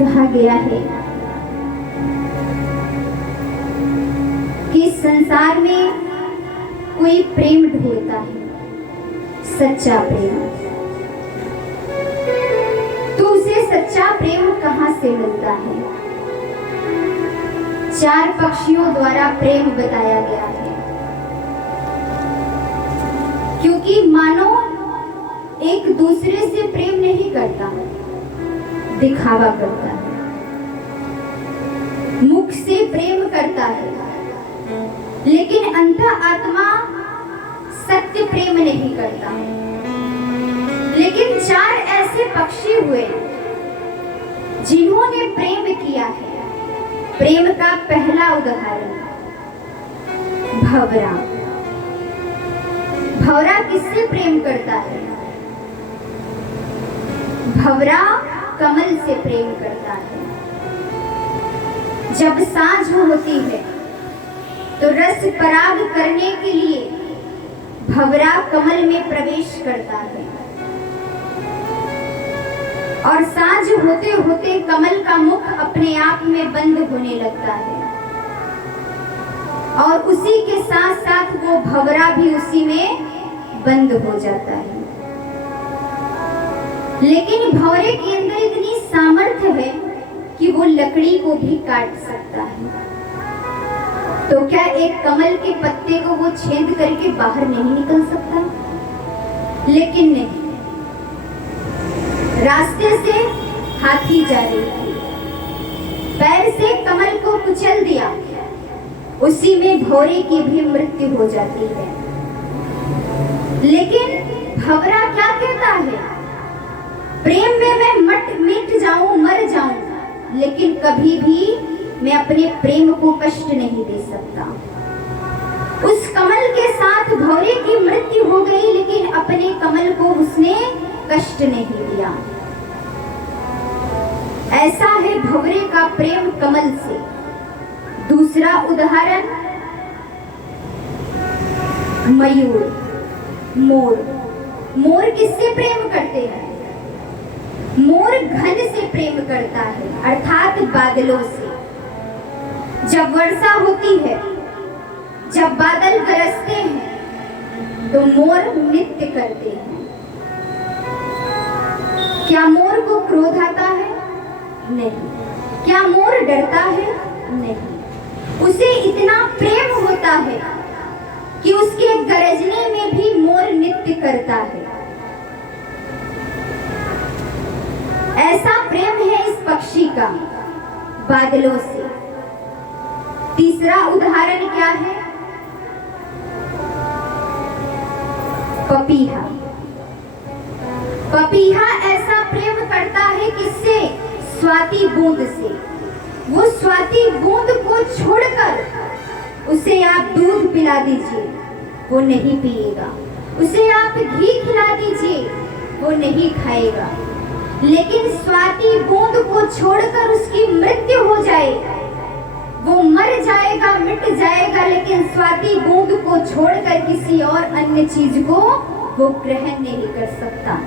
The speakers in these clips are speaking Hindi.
कहा गया है कि संसार में कोई प्रेम ढूंढता है, सच्चा प्रेम, तो उसे सच्चा प्रेम कहां से मिलता है? चार पक्षियों द्वारा प्रेम बताया गया है, क्योंकि मानो एक दूसरे से प्रेम नहीं करता, दिखावा करता है, मुख से प्रेम करता है, लेकिन अंतः आत्मा सत्य प्रेम नहीं करता। लेकिन चार ऐसे पक्षी हुए जिन्होंने प्रेम किया है। प्रेम का पहला उदाहरण भंवरा। भंवरा किससे प्रेम करता है? भंवरा कमल से प्रेम करता है। जब सांझ होती है तो रस पराग करने के लिए भंवरा कमल में प्रवेश करता है और सांझ होते होते कमल का मुख अपने आप में बंद होने लगता है और उसी के साथ साथ वो भंवरा भी उसी में बंद हो जाता है। लेकिन भंवरे के अंदर इतनी सामर्थ्य है कि वो लकड़ी को भी काट सकता है। तो क्या एक कमल के पत्ते को वो छेद करके बाहर नहीं निकल सकता? लेकिन नहीं, रास्ते से हाथी जा रही थी, पैर से कमल को कुचल दिया, उसी में भंवरे की भी मृत्यु हो जाती है। लेकिन भंवरा क्या कहता है? प्रेम में मैं मिट जाऊं, मर जाऊं, लेकिन कभी भी मैं अपने प्रेम को कष्ट नहीं दे सकता। उस कमल के साथ भंवरे की मृत्यु हो गई, लेकिन अपने कमल को उसने कष्ट नहीं दिया। ऐसा है भंवरे का प्रेम कमल से। दूसरा उदाहरण मयूर, मोर। मोर किससे प्रेम करते हैं? मोर घन से प्रेम करता है, अर्थात बादलों से। जब वर्षा होती है, जब बादल गरजते हैं, तो मोर नृत्य करते हैं। क्या मोर को क्रोध आता है? नहीं। क्या मोर डरता है? नहीं। उसे इतना प्रेम होता है कि उसके गरजने में भी मोर नृत्य करता है। ऐसा प्रेम है इस पक्षी का बादलों से। तीसरा उदाहरण क्या है? पपीहा। पपीहा ऐसा प्रेम करता है किससे? स्वाति बूंद से। वो स्वाति बूंद को छोड़कर उसे आप दूध पिला दीजिए, वो नहीं पिएगा। उसे आप घी खिला दीजिए, वो नहीं खाएगा। लेकिन स्वाति बूंद को छोड़कर उसकी मृत्यु हो जाए, वो मर जाएगा, मिट जाएगा, लेकिन स्वाति बूंद को छोड़कर किसी और अन्य चीज को वो ग्रहण नहीं कर सकता।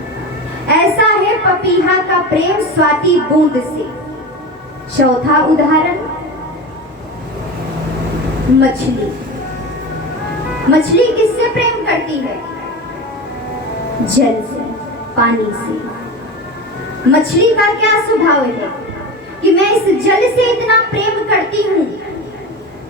ऐसा है पपीहा का प्रेम स्वाति बूंद से। चौथा उदाहरण मछली। मछली किससे प्रेम करती है? जल से, पानी से। मछली का क्या स्वभाव है कि मैं इस जल से इतना प्रेम करती हूँ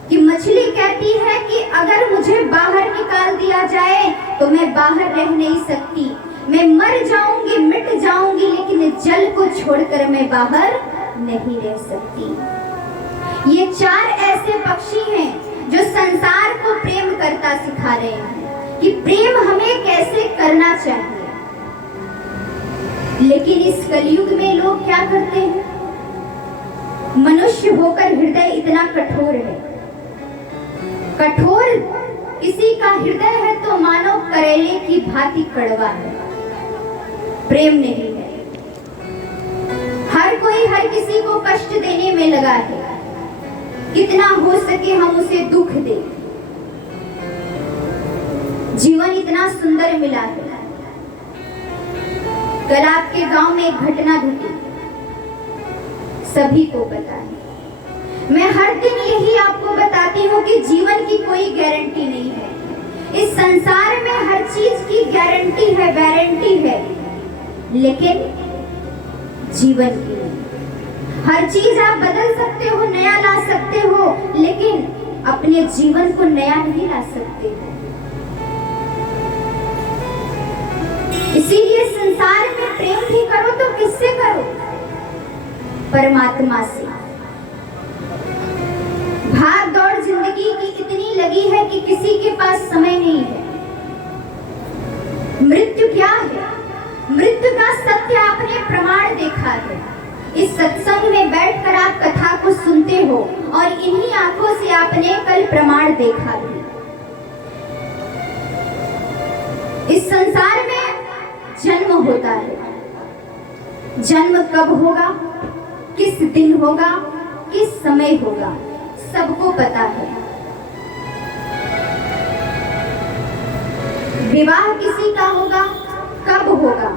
कि मछली कहती है कि अगर मुझे बाहर निकाल दिया जाए तो मैं बाहर रह नहीं सकती, मैं मर जाऊंगी, मिट जाऊंगी, लेकिन जल को छोड़कर मैं बाहर नहीं रह सकती। ये चार ऐसे पक्षी हैं जो संसार को प्रेम करता सिखा रहे हैं कि प्रेम हमें कैसे करना चाहिए। लेकिन इस कलयुग में लोग क्या करते हैं? मनुष्य होकर हृदय इतना कठोर है। कठोर किसी का हृदय है तो मानो करेले की भांति कड़वा है, प्रेम नहीं है। हर कोई हर किसी को कष्ट देने में लगा है, कितना हो सके हम उसे दुख दें। जीवन इतना सुंदर मिला है। कल आपके गांव में एक घटना घटी। सभी को पता है। मैं हर दिन यही आपको बताती हूँ कि जीवन की कोई गारंटी नहीं है। इस संसार में हर चीज की गारंटी है, वारंटी है, लेकिन जीवन की नहीं। हर चीज आप बदल सकते हो, नया ला सकते हो, लेकिन अपने जीवन को नया नहीं ला सकते हो। इसीलिए संसार में प्रेम भी करो तो किससे करो? परमात्मा से। भाग दौड़ जिंदगी की इतनी लगी है कि किसी के पास समय नहीं है। मृत्यु क्या है? मृत्यु का सत्य आपने प्रमाण देखा है। इस सत्संग में बैठकर आप कथा को सुनते हो और इन्हीं आंखों से आपने कल प्रमाण देखा भी। इस संसार में जन्म होता है। जन्म कब होगा, किस दिन होगा, किस समय होगा, सबको पता है। विवाह किसी का होगा, कब होगा,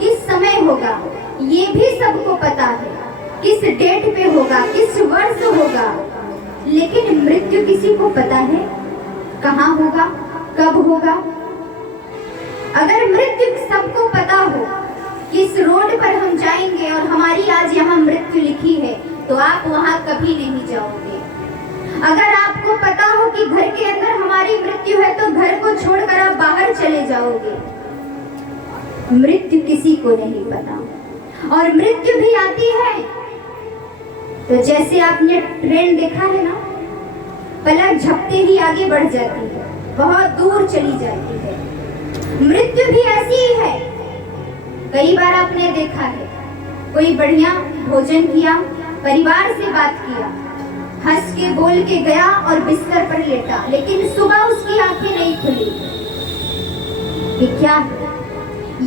किस समय होगा, ये भी सबको पता है। किस डेट पे होगा, किस वर्ष होगा, लेकिन मृत्यु किसी को पता है कहाँ होगा, कब होगा? अगर मृत्यु सबको पता हो कि इस रोड पर हम जाएंगे और हमारी आज यहाँ मृत्यु लिखी है, तो आप वहां कभी नहीं जाओगे। अगर आपको पता हो कि घर के अंदर हमारी मृत्यु है, तो घर को छोड़कर आप बाहर चले जाओगे। मृत्यु किसी को नहीं पता, और मृत्यु भी आती है तो जैसे आपने ट्रेन देखा है ना, पलक झपते ही आगे बढ़ जाती है, बहुत दूर चली जाती है। मृत्यु भी ऐसी ही है। कई बार आपने देखा है, कोई बढ़िया भोजन किया, परिवार से बात किया, हंस के बोल के गया और बिस्तर पर लेटा, लेकिन सुबह उसकी आंखें नहीं खुली। ये क्या है?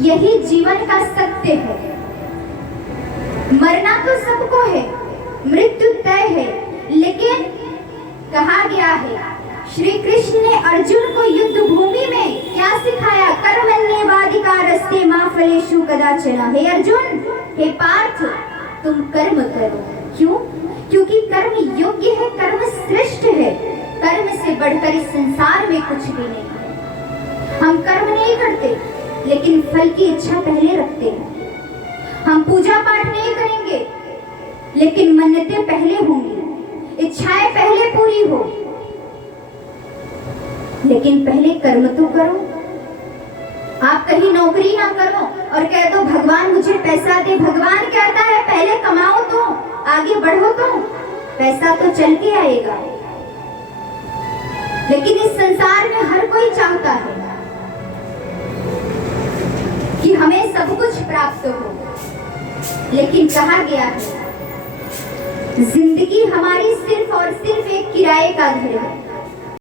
यही जीवन का सत्य है। मरना तो सबको है, मृत्यु तय है, लेकिन कहा गया है, श्री कृष्ण ने अर्जुन को युद्ध भूमि में क्या सिखाया? कर्मण्येवाधिकारस्ते मा फलेषु कदाचन। हे अर्जुन, हे पार्थ, तुम कर्म करो। क्यों? क्योंकि कर्म योग्य है, कर्म श्रेष्ठ है। कर्म से बढ़कर इस संसार में कुछ भी नहीं है। हम कर्म नहीं करते, लेकिन फल की इच्छा पहले रखते हैं। हम पूजा पाठ नहीं करेंगे, लेकिन मन्नतें पहले होंगी, इच्छाएं पहले पूरी हो, लेकिन पहले कर्म तो करो। आप कहीं नौकरी ना करो और कह दो भगवान मुझे पैसा दे। भगवान कहता है पहले कमाओ तो, आगे बढ़ो तो, पैसा तो चल के आएगा। लेकिन इस संसार में हर कोई चाहता है कि हमें सब कुछ प्राप्त हो, लेकिन कहा गया है जिंदगी हमारी सिर्फ और सिर्फ एक किराए का घर है।